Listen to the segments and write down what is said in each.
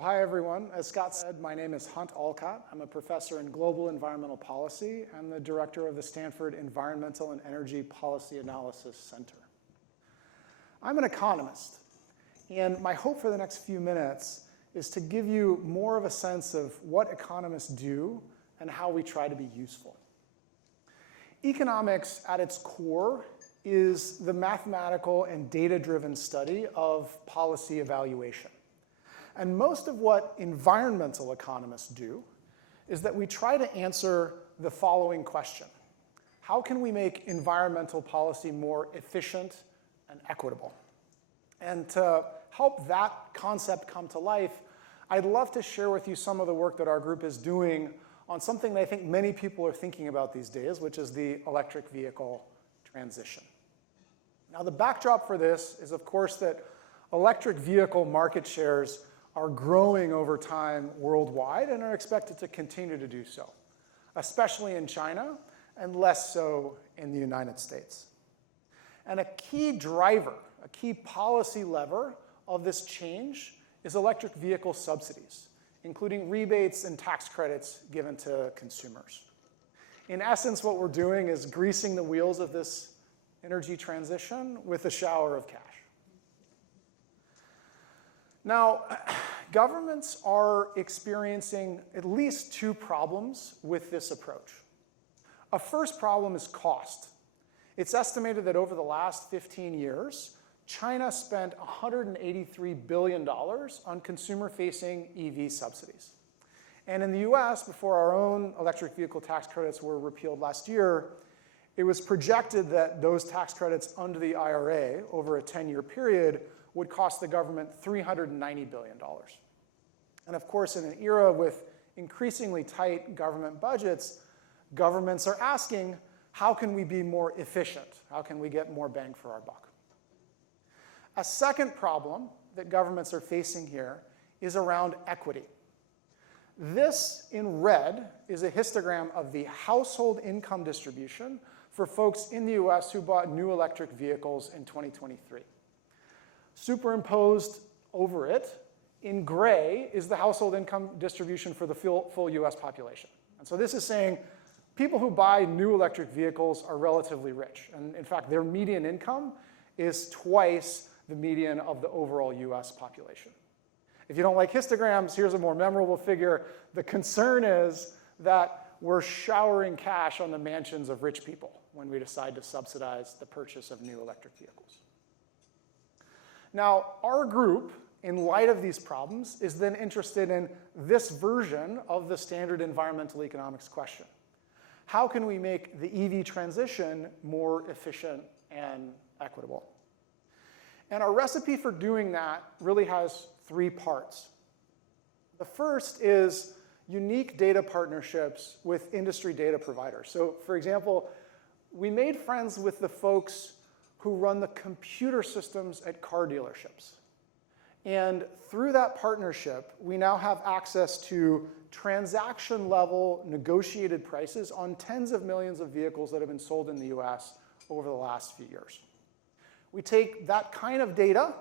Well, hi, everyone. As Scott said, my name is Hunt Allcott. I'm a professor in global environmental policy and the director of the Stanford Environmental and Energy Policy Analysis Center. I'm an economist, and my hope for the next few minutes is to give you more of a sense of what economists do and how we try to be useful. Economics, at its core, is the mathematical and data-driven study of policy evaluation. And most of what environmental economists do is that we try to answer the following question. How can we make environmental policy more efficient and equitable? And to help that concept come to life, I'd love to share with you some of the work that our group is doing on something that I think many people are thinking about these days, which is the electric vehicle transition. Now, the backdrop for this is, of course, that electric vehicle market shares are growing over time worldwide and are expected to continue to do so, especially in China and less so in the United States. And a key driver, a key policy lever of this change is electric vehicle subsidies, including rebates and tax credits given to consumers. In essence, what we're doing is greasing the wheels of this energy transition with a shower of cash. Now, governments are experiencing at least two problems with this approach. A first problem is cost. It's estimated that over the last 15 years, China spent $183 billion on consumer-facing EV subsidies. And in the US, before our own electric vehicle tax credits were repealed last year, it was projected that those tax credits under the IRA over a 10-year period would cost the government $390 billion. And of course, in an era with increasingly tight government budgets, governments are asking, how can we be more efficient? How can we get more bang for our buck? A second problem that governments are facing here is around equity. This, in red, is a histogram of the household income distribution for folks in the US who bought new electric vehicles in 2023. Superimposed over it, in gray, is the household income distribution for the full US population. And so this is saying people who buy new electric vehicles are relatively rich. And in fact, their median income is twice the median of the overall US population. If you don't like histograms, here's a more memorable figure. The concern is that we're showering cash on the mansions of rich people when we decide to subsidize the purchase of new electric vehicles. Now, our group, in light of these problems, is then interested in this version of the standard environmental economics question. How can we make the EV transition more efficient and equitable? And our recipe for doing that really has three parts. The first is unique data partnerships with industry data providers. So, for example, we made friends with the folks who run the computer systems at car dealerships. And through that partnership, we now have access to transaction-level negotiated prices on tens of millions of vehicles that have been sold in the US over the last few years. We take that kind of data,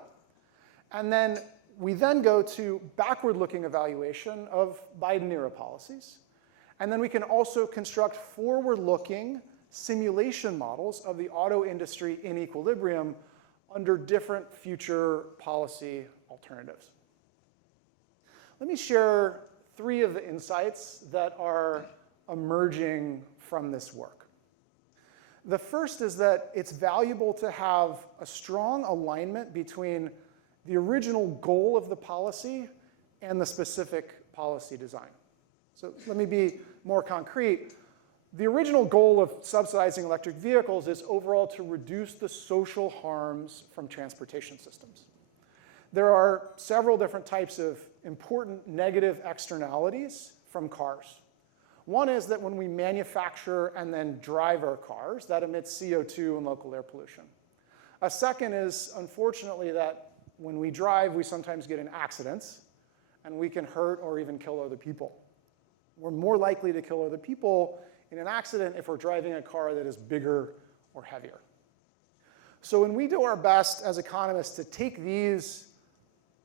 and then we then go to backward-looking evaluation of Biden-era policies. And then we can also construct forward-looking simulation models of the auto industry in equilibrium under different future policy alternatives. Let me share three of the insights that are emerging from this work. The first is that it's valuable to have a strong alignment between the original goal of the policy and the specific policy design. So let me be more concrete. The original goal of subsidizing electric vehicles is overall to reduce the social harms from transportation systems. There are several different types of important negative externalities from cars. One is that when we manufacture and then drive our cars, that emits CO2 and local air pollution. A second is, unfortunately, that when we drive, we sometimes get in accidents, and we can hurt or even kill other people. We're more likely to kill other people in an accident if we're driving a car that is bigger or heavier. So when we do our best as economists to take these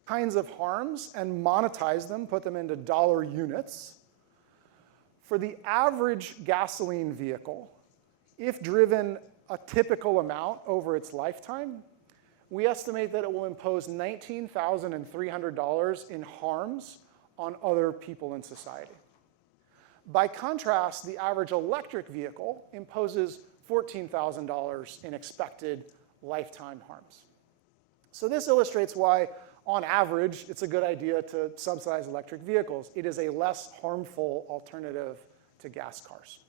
kinds of harms and monetize them, put them into dollar units. For the average gasoline vehicle, if driven a typical amount over its lifetime, we estimate that it will impose $19,300 in harms on other people in society. By contrast, the average electric vehicle imposes $14,000 in expected lifetime harms. So this illustrates why, on average, it's a good idea to subsidize electric vehicles. It is a less harmful alternative to gas cars.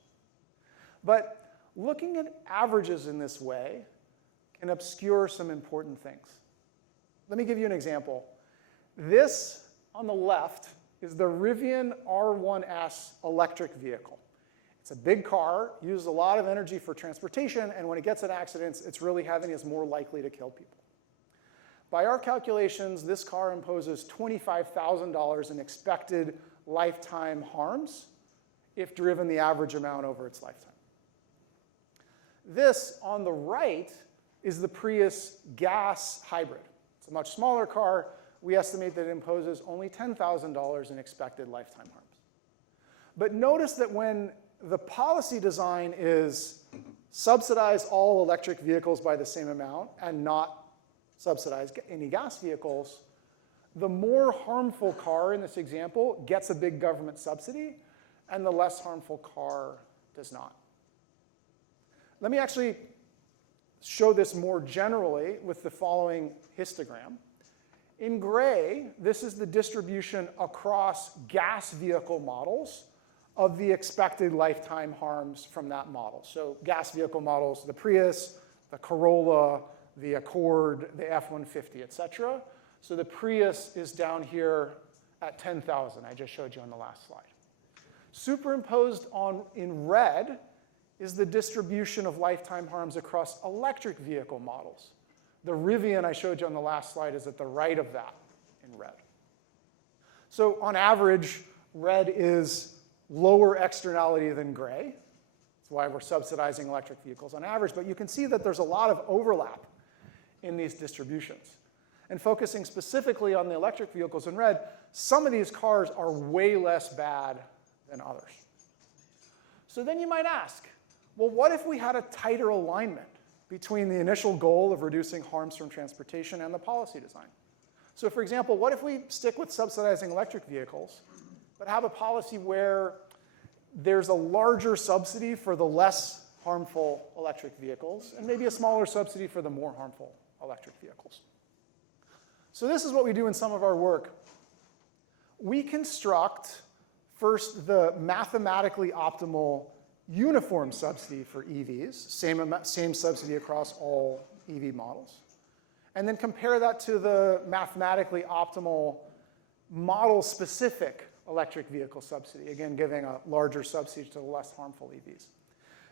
But looking at averages in this way can obscure some important things. Let me give you an example. This, on the left, is the Rivian R1S electric vehicle. It's a big car, uses a lot of energy for transportation, and when it gets in accidents, it's really heavy and is more likely to kill people. By our calculations, this car imposes $25,000 in expected lifetime harms if driven the average amount over its lifetime. This, on the right, is the Prius gas hybrid. It's a much smaller car. We estimate that it imposes only $10,000 in expected lifetime harms. But notice that when the policy design is subsidize all electric vehicles by the same amount and not subsidize any gas vehicles, the more harmful car in this example gets a big government subsidy, and the less harmful car does not. Let me actually show this more generally with the following histogram. In gray, this is the distribution across gas vehicle models of the expected lifetime harms from that model. So gas vehicle models, the Prius, the Corolla, the Accord, the F-150, et cetera. So the Prius is down here at 10,000, I just showed you on the last slide. Superimposed in red is the distribution of lifetime harms across electric vehicle models. The Rivian I showed you on the last slide is at the right of that in red. So on average, red is lower externality than gray. That's why we're subsidizing electric vehicles on average. But you can see that there's a lot of overlap in these distributions. And focusing specifically on the electric vehicles in red, some of these cars are way less bad than others. So then you might ask, well, what if we had a tighter alignment between the initial goal of reducing harms from transportation and the policy design? So for example, what if we stick with subsidizing electric vehicles, but have a policy where there's a larger subsidy for the less harmful electric vehicles, and maybe a smaller subsidy for the more harmful electric vehicles? So this is what we do in some of our work. We construct first the mathematically optimal uniform subsidy for EVs, same subsidy across all EV models, and then compare that to the mathematically optimal model-specific electric vehicle subsidy, again giving a larger subsidy to the less harmful EVs.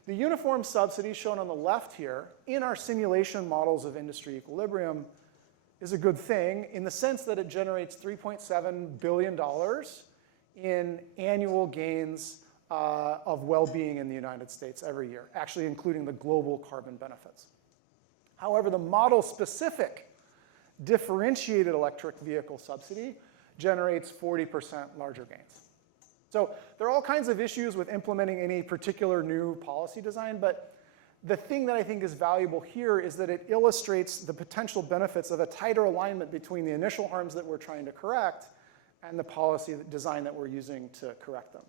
The uniform subsidy shown on the left here in our simulation models of industry equilibrium is a good thing in the sense that it generates $3.7 billion in annual gains of well-being in the United States every year, actually including the global carbon benefits. However, the model-specific differentiated electric vehicle subsidy generates 40% larger gains. So there are all kinds of issues with implementing any particular new policy design, but the thing that I think is valuable here is that it illustrates the potential benefits of a tighter alignment between the initial harms that we're trying to correct and the policy design that we're using to correct them.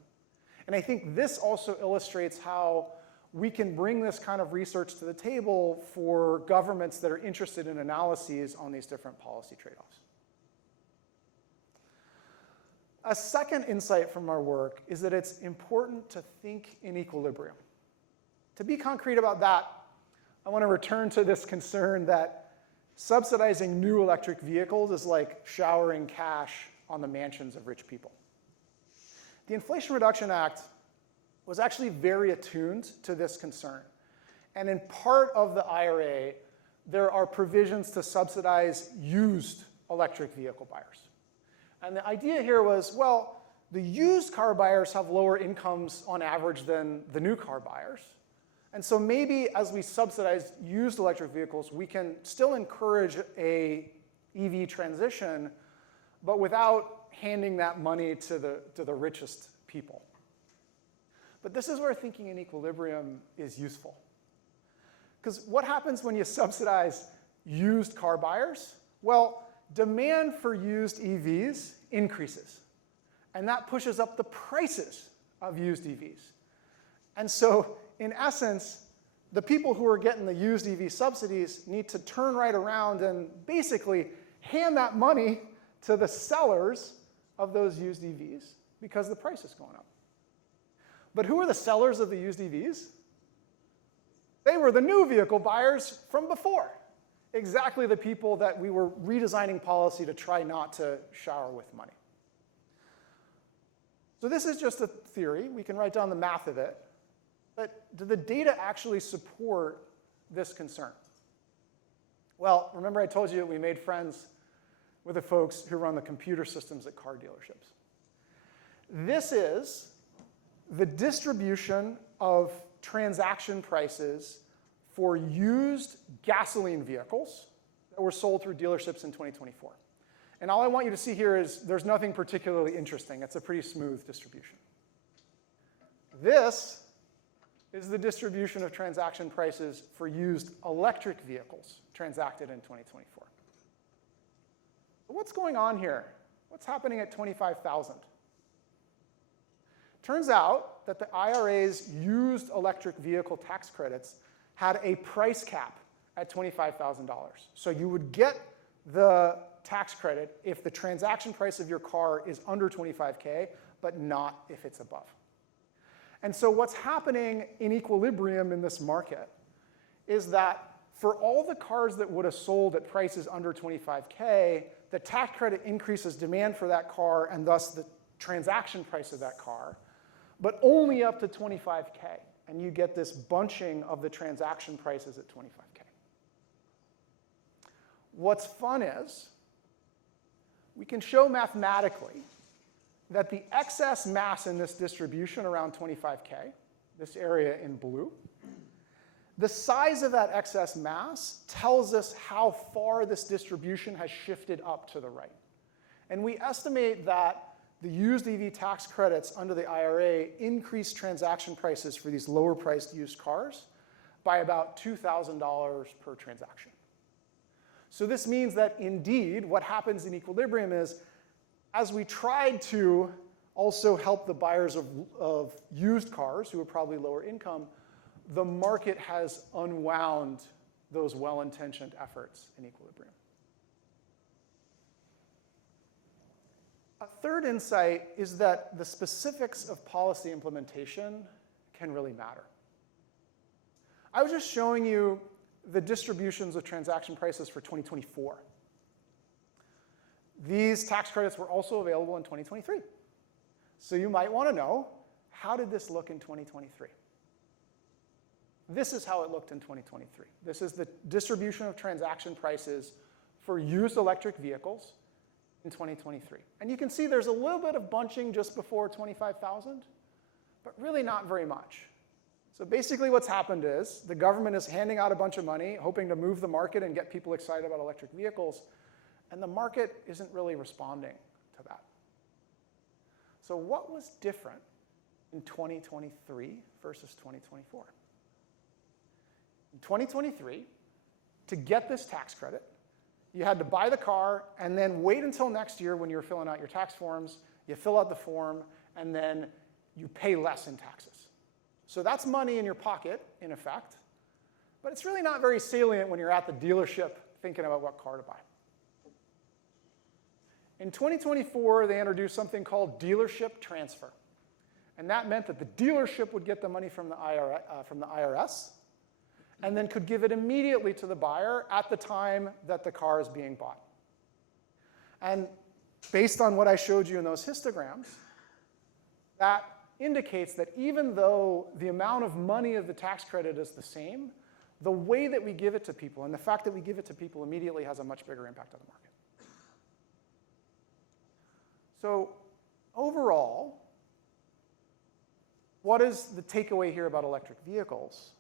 And I think this also illustrates how we can bring this kind of research to the table for governments that are interested in analyses on these different policy trade-offs. A second insight from our work is that it's important to think in equilibrium. To be concrete about that, I want to return to this concern that subsidizing new electric vehicles is like showering cash on the mansions of rich people. The Inflation Reduction Act was actually very attuned to this concern. And in part of the IRA, there are provisions to subsidize used electric vehicle buyers. And the idea here was, well, the used car buyers have lower incomes on average than the new car buyers. And so maybe as we subsidize used electric vehicles, we can still encourage a EV transition, but without handing that money to the richest people. But this is where thinking in equilibrium is useful. Because what happens when you subsidize used car buyers? Well, demand for used EVs increases. And that pushes up the prices of used EVs. And so, in essence, the people who are getting the used EV subsidies need to turn right around and basically hand that money to the sellers of those used EVs because the price is going up. But who are the sellers of the used EVs? They were the new vehicle buyers from before. Exactly the people that we were redesigning policy to try not to shower with money. So this is just a theory. We can write down the math of it. But do the data actually support this concern? Well, remember I told you that we made friends with the folks who run the computer systems at car dealerships. This is the distribution of transaction prices for used gasoline vehicles that were sold through dealerships in 2024. And all I want you to see here is there's nothing particularly interesting. It's a pretty smooth distribution. This is the distribution of transaction prices for used electric vehicles transacted in 2024. What's going on here? What's happening at 25,000? Turns out that the IRA's used electric vehicle tax credits had a price cap at $25,000. So you would get the tax credit if the transaction price of your car is under $25K, but not if it's above. And so what's happening in equilibrium in this market is that for all the cars that would have sold at prices under $25K, the tax credit increases demand for that car and thus the transaction price of that car, but only up to $25K. And you get this bunching of the transaction prices at $25K. What's fun is we can show mathematically that the excess mass in this distribution around 25K, this area in blue, the size of that excess mass tells us how far this distribution has shifted up to the right. And we estimate that the used EV tax credits under the IRA increase transaction prices for these lower priced used cars by about $2,000 per transaction. So this means that indeed what happens in equilibrium is as we tried to also help the buyers of used cars who are probably lower income, the market has unwound those well-intentioned efforts in equilibrium. A third insight is that the specifics of policy implementation can really matter. I was just showing you the distributions of transaction prices for 2024. These tax credits were also available in 2023. So you might want to know, how did this look in 2023? This is how it looked in 2023. This is the distribution of transaction prices for used electric vehicles in 2023. And you can see there's a little bit of bunching just before 25,000, but really not very much. So basically what's happened is the government is handing out a bunch of money, hoping to move the market and get people excited about electric vehicles, and the market isn't really responding to that. So what was different in 2023 versus 2024? In 2023, to get this tax credit, you had to buy the car and then wait until next year when you were filling out your tax forms. You fill out the form, and then you pay less in taxes. So that's money in your pocket, in effect, but it's really not very salient when you're at the dealership thinking about what car to buy. In 2024, they introduced something called dealership transfer. And that meant that the dealership would get the money from the IRS and then could give it immediately to the buyer at the time that the car is being bought. And based on what I showed you in those histograms, that indicates that even though the amount of money of the tax credit is the same, the way that we give it to people and the fact that we give it to people immediately has a much bigger impact on the market. So overall, what is the takeaway here about electric vehicles?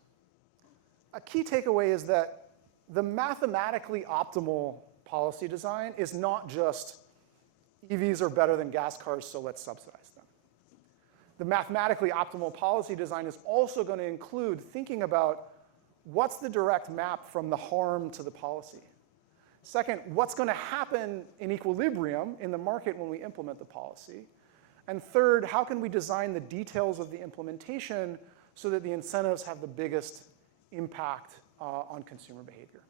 A key takeaway is that the mathematically optimal policy design is not just EVs are better than gas cars, so let's subsidize them. The mathematically optimal policy design is also going to include thinking about what's the direct map from the harm to the policy. Second, what's going to happen in equilibrium in the market when we implement the policy? And third, how can we design the details of the implementation so that the incentives have the biggest impact on consumer behavior?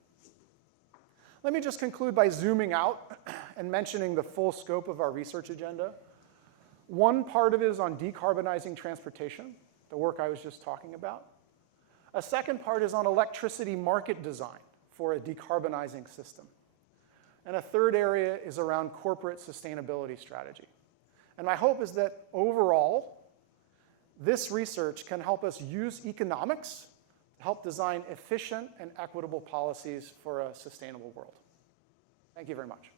Let me just conclude by zooming out and mentioning the full scope of our research agenda. One part of it is on decarbonizing transportation, the work I was just talking about. A second part is on electricity market design for a decarbonizing system. And a third area is around corporate sustainability strategy. And my hope is that overall, this research can help us use economics to help design efficient and equitable policies for a sustainable world. Thank you very much.